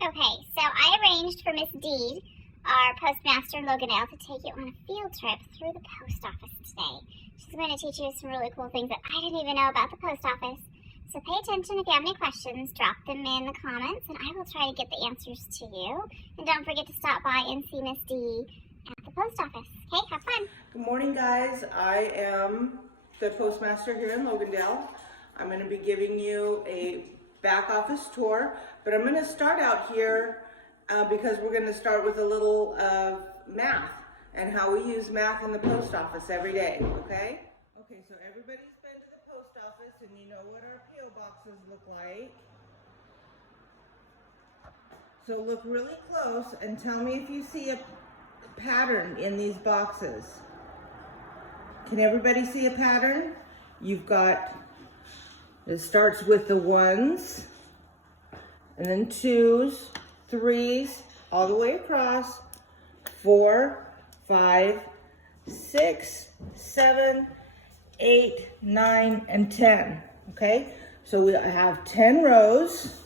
Okay, so I arranged for Miss Deed, our postmaster in Loganell, to take you on a field trip through the post office today. She's going to teach you some really cool things that I didn't even know about the post office. So pay attention. If you have any questions, drop them in the comments, and I will try to get the answers to you. And don't forget to stop by and see Miss D at the post office. Okay, have fun. Good morning, guys. I am the postmaster here in Loganell. I'm going to be giving you a back office tour, but I'm going to start out here because we're going to start with a little math and how we use math in the post office every day, okay? Okay, so everybody's been to the post office and you know what our P.O. boxes look like. So look really close and tell me if you see a pattern in these boxes. Can everybody see a pattern? You've got, it starts with the ones, and then twos, threes, all the way across, 4, 5, 6, 7, 8, 9, and 10, okay? So we have 10 rows,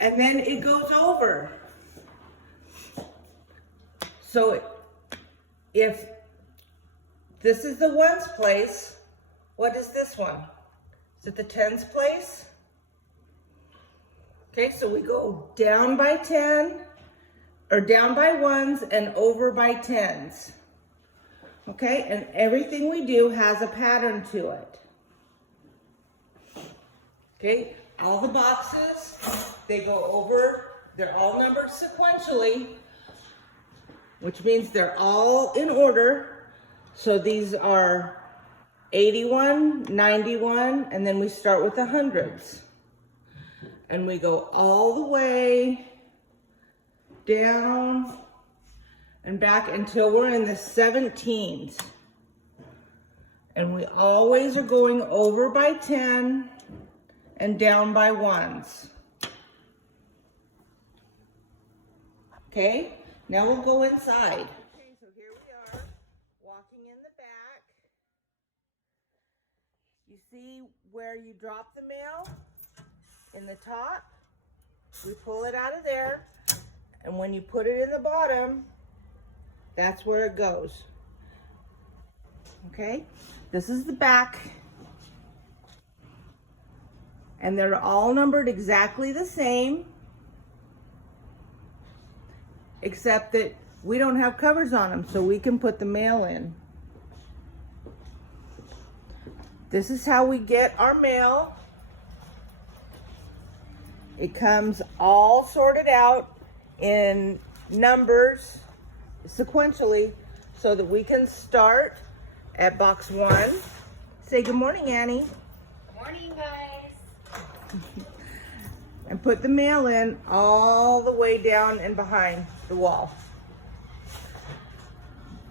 and then it goes over. So if this is the ones place, what is this one? Is it the tens place? Okay, so we go down by 10, or down by ones and over by tens. Okay, and everything we do has a pattern to it. Okay, all the boxes, they go over, they're all numbered sequentially, which means they're all in order. So these are 81, 91, and then we start with the hundreds. And we go all the way down and back until we're in the 17s. And we always are going over by 10 and down by ones. Okay, now we'll go inside. Okay, so here we are, walking in the back. You see where you drop the mail? In the top, we pull it out of there, and when you put it in the bottom, that's where it goes. Okay, this is the back, and they're all numbered exactly the same, except that we don't have covers on them, so we can put the mail in. This is how we get our mail. It comes all sorted out in numbers sequentially so that we can start at box 1. Say good morning, Annie. Good morning, guys. And put the mail in all the way down and behind the wall.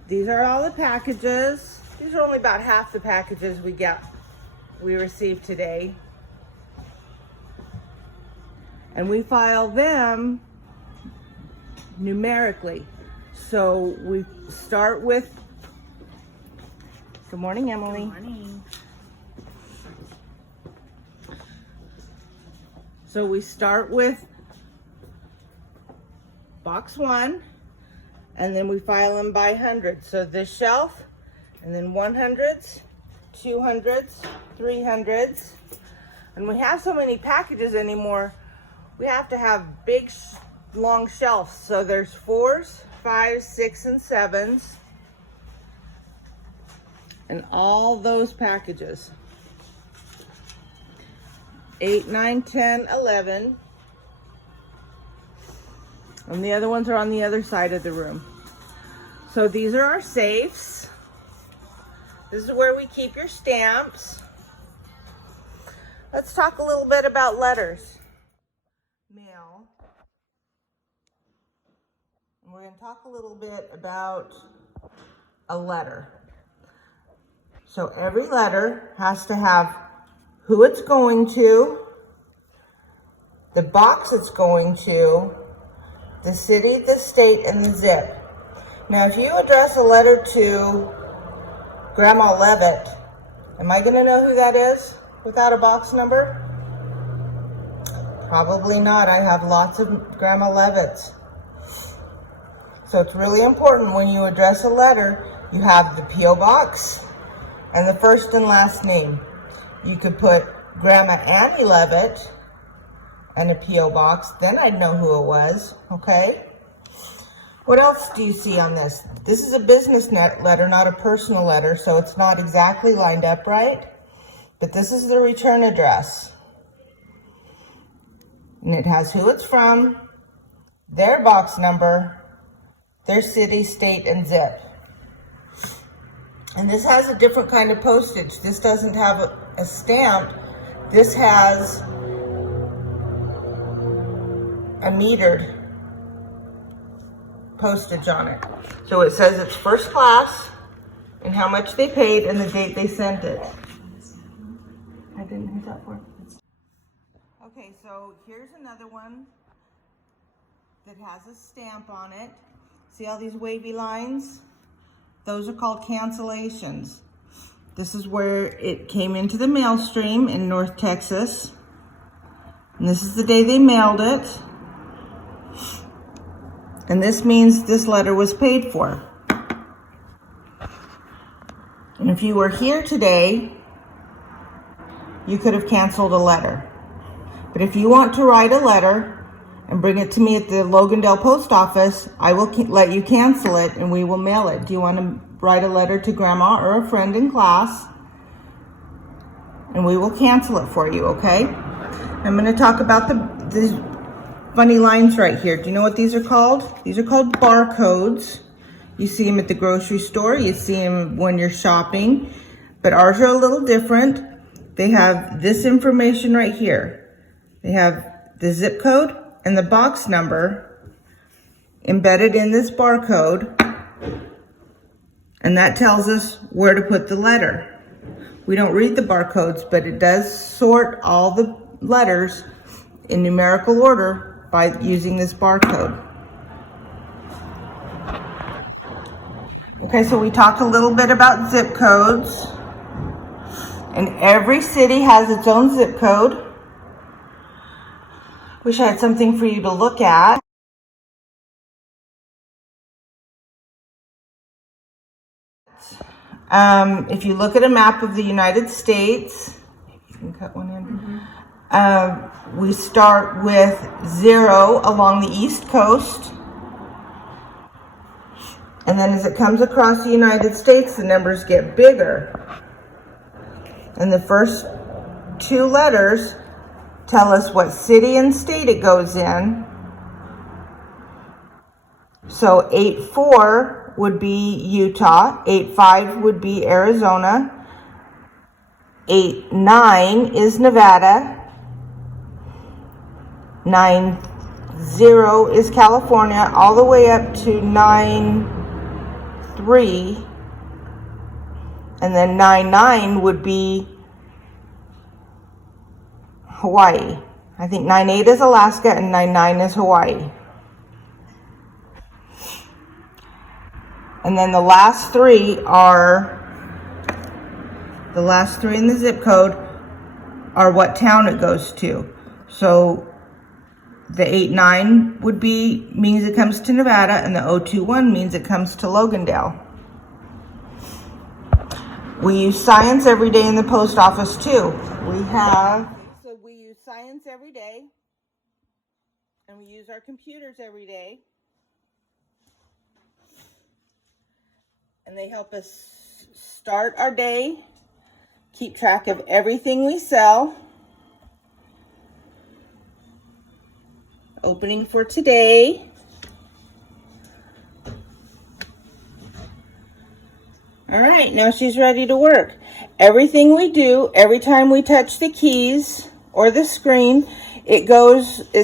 These are all the packages. These are only about half the packages we received today. And we file them numerically. So we start with, good morning, Emily. Good morning. So we start with box 1, and then we file them by hundreds. So this shelf, and then 100s, 200s, 300s. And we have so many packages anymore, we have to have big, long shelves. So there's 4s, 5s, 6s, and 7s. And all those packages. 8, 9, 10, 11. And the other ones are on the other side of the room. So these are our safes. This is where we keep your stamps. Let's talk a little bit about letters. Mail. And we're going to talk a little bit about a letter. So every letter has to have who it's going to, the box it's going to, the city, the state, and the zip. Now, if you address a letter to Grandma Levitt, am I going to know who that is without a box number? Probably not. I have lots of Grandma Levitts. So it's really important when you address a letter, you have the P.O. box and the first and last name. You could put Grandma Annie Levitt and a P.O. box, then I'd know who it was, okay? What else do you see on this? This is a business letter, not a personal letter, so it's not exactly lined up right, but this is the return address. And it has who it's from, their box number, their city, state, and zip. And this has a different kind of postage. This doesn't have a stamp. This has a metered postage on it. So it says it's first class and how much they paid and the date they sent it. I didn't hear that for. Okay, so here's another one that has a stamp on it. See all these wavy lines? Those are called cancellations. This is where it came into the mail stream in North Texas. And this is the day they mailed it. And this means this letter was paid for. And if you were here today, you could have canceled a letter. But if you want to write a letter and bring it to me at the Logandale post office, I will let you cancel it and we will mail it. Do you want to write a letter to Grandma or a friend in class? And we will cancel it for you, okay? I'm going to talk about these funny lines right here. Do you know what these are called? These are called barcodes. You see them at the grocery store. You see them when you're shopping. But ours are a little different. They have this information right here. They have the zip code and the box number embedded in this barcode. And that tells us where to put the letter. We don't read the barcodes, but it does sort all the letters in numerical order by using this barcode. Okay, so we talked a little bit about zip codes. And every city has its own zip code. Wish I had something for you to look at. If you look at a map of the United States, you can cut one in. We start with 0 along the East Coast. And then as it comes across the United States, the numbers get bigger. And the first 2 letters tell us what city and state it goes in. So 8-4 would be Utah, 8-5 would be Arizona, 8-9 is Nevada, 9-0 is California, all the way up to 9-3, and then 9-9 would be Hawaii. I think 9-8 is Alaska and 9-9 is Hawaii. And then the last 3 in the zip code are what town it goes to. So the 8-9 means it comes to Nevada, and the 021 means it comes to Logandale. We use science every day in the post office too. We use science every day, and we use our computers every day. And they help us start our day, keep track of everything we sell. Opening for today. All right, now she's ready to work. Everything we do, every time we touch the keys or the screen, it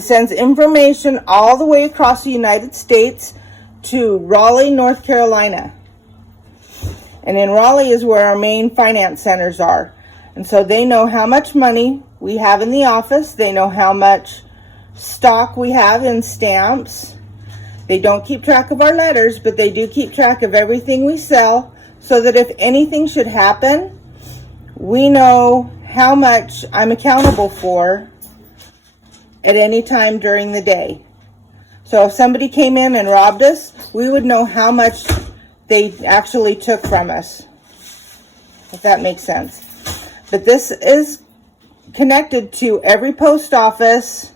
sends information all the way across the United States to Raleigh, North Carolina. And in Raleigh is where our main finance centers are. And so they know how much money we have in the office. They know how much stock we have in stamps. They don't keep track of our letters, but they do keep track of everything we sell, so that if anything should happen, we know how much I'm accountable for at any time during the day. So if somebody came in and robbed us, we would know how much they actually took from us, if that makes sense. But this is connected to every post office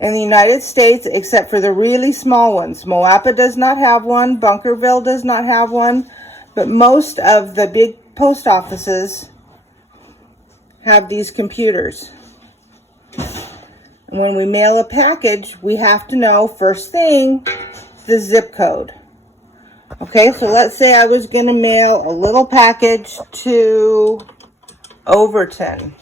in the United States except for the really small ones. Moapa does not have one. Bunkerville does not have one. But most of the big post offices have these computers. And when we mail a package, we have to know, first thing, the zip code. Okay, so let's say I was going to mail a little package to Overton.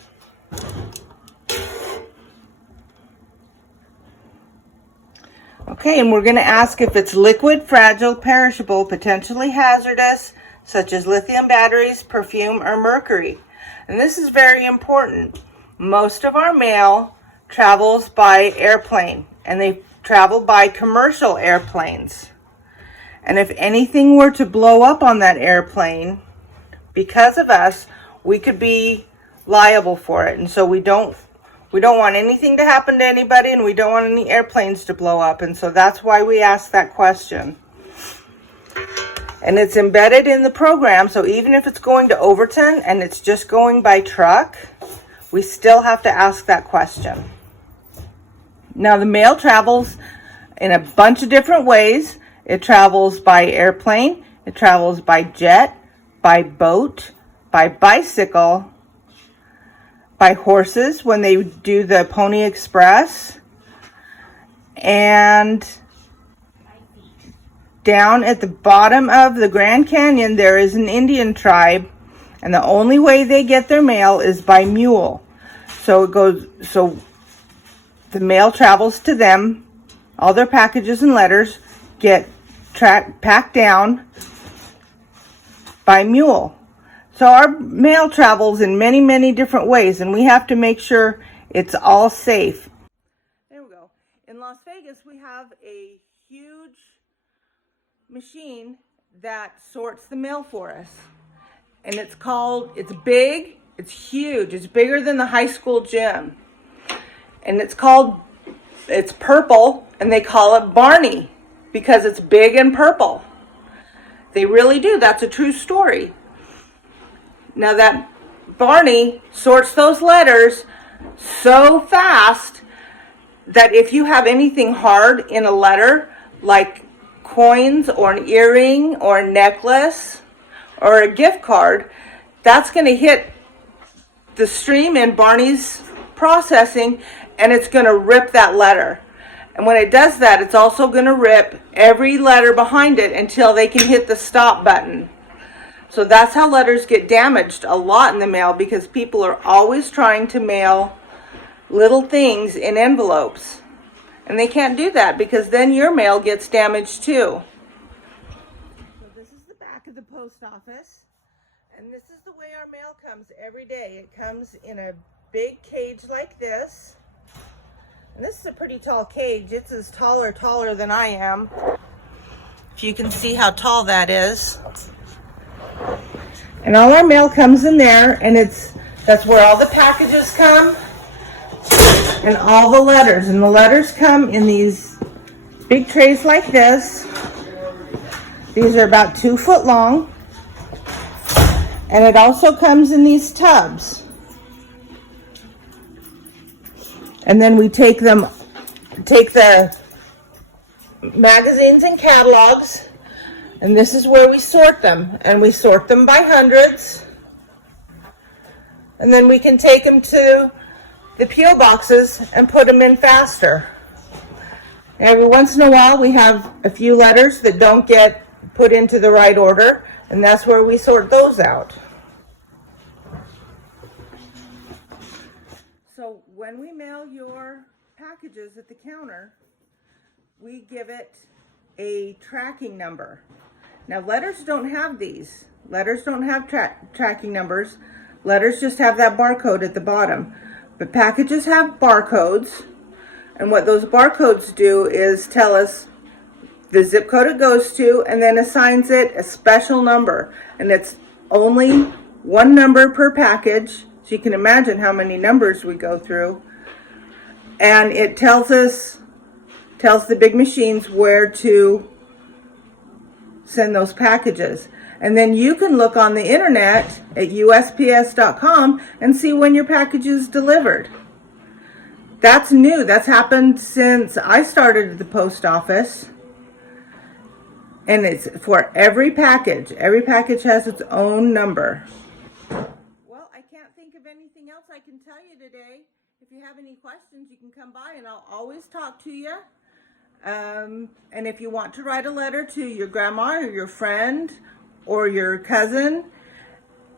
Okay, and we're going to ask if it's liquid, fragile, perishable, potentially hazardous, such as lithium batteries, perfume, or mercury. And this is very important. Most of our mail travels by airplane, and they travel by commercial airplanes. And if anything were to blow up on that airplane, because of us, we could be liable for it. And so we don't want anything to happen to anybody, and we don't want any airplanes to blow up. And so that's why we asked that question. And it's embedded in the program, so even if it's going to Overton and it's just going by truck, we still have to ask that question. Now, the mail travels in a bunch of different ways. It travels by airplane, it travels by jet, by boat, by bicycle, by horses when they do the Pony Express, and down at the bottom of the Grand Canyon there is an Indian tribe, and the only way they get their mail is by mule. So the mail travels to them. All their packages and letters get packed down by mule. So our mail travels in many, many different ways, and we have to make sure it's all safe. There we go. In Las Vegas, we have a huge machine that sorts the mail for us. And it's big, it's huge, it's bigger than the high school gym. And it's purple, and they call it Barney because it's big and purple. They really do. That's a true story. Now that Barney sorts those letters so fast that if you have anything hard in a letter, like coins or an earring or a necklace or a gift card, that's going to hit the stream in Barney's processing, and it's going to rip that letter. And when it does that, it's also going to rip every letter behind it until they can hit the stop button. So that's how letters get damaged a lot in the mail, because people are always trying to mail little things in envelopes. And they can't do that, because then your mail gets damaged too. So this is the back of the post office. And this is the way our mail comes every day. It comes in a big cage like this. And this is a pretty tall cage. It's as taller than I am. If you can see how tall that is. And all our mail comes in there, and that's where all the packages come and all the letters. And the letters come in these big trays like this. These are about 2 foot long. And it also comes in these tubs. And then we take the magazines and catalogs, and this is where we sort them. And we sort them by hundreds. And then we can take them to the P.O. boxes and put them in faster. Every once in a while we have a few letters that don't get put into the right order, and that's where we sort those out. So when we mail your packages at the counter, we give it a tracking number. Now, letters don't have these. Letters don't have tracking numbers. Letters just have that barcode at the bottom. But packages have barcodes. And what those barcodes do is tell us the zip code it goes to, and then assigns it a special number. And it's only one number per package. So you can imagine how many numbers we go through. and it tells the big machines where to send those packages. And then you can look on the internet at USPS.com and see when your package is delivered. That's new. That's happened since I started at the post office. And it's for every package. Every package has its own number. Well, I can't think of anything else I can tell you today. If you have any questions, you can come by and I'll always talk to you. And if you want to write a letter to your grandma or your friend or your cousin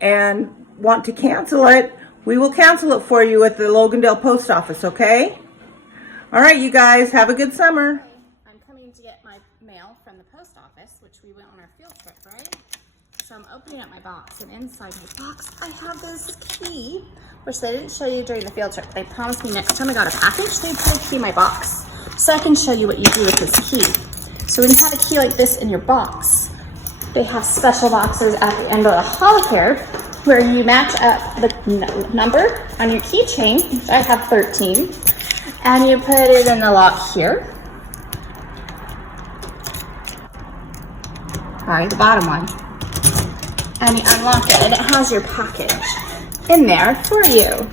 and want to cancel it, we will cancel it for you at the Logandale Post Office, okay? All right, you guys, have a good summer. I'm coming to get my mail from the post office, which we went on our field trip, right? So I'm opening up my box, and inside my box, I have this key, which they didn't show you during the field trip. They promised me next time I got a package, they'd put a key in my box. So I can show you what you do with this key. So when you have a key like this in your box, they have special boxes at the end of the Holocare where you match up the number on your keychain, which I have 13, and you put it in the lock here. Alright, the bottom one. And you unlock it, and it has your package in there for you.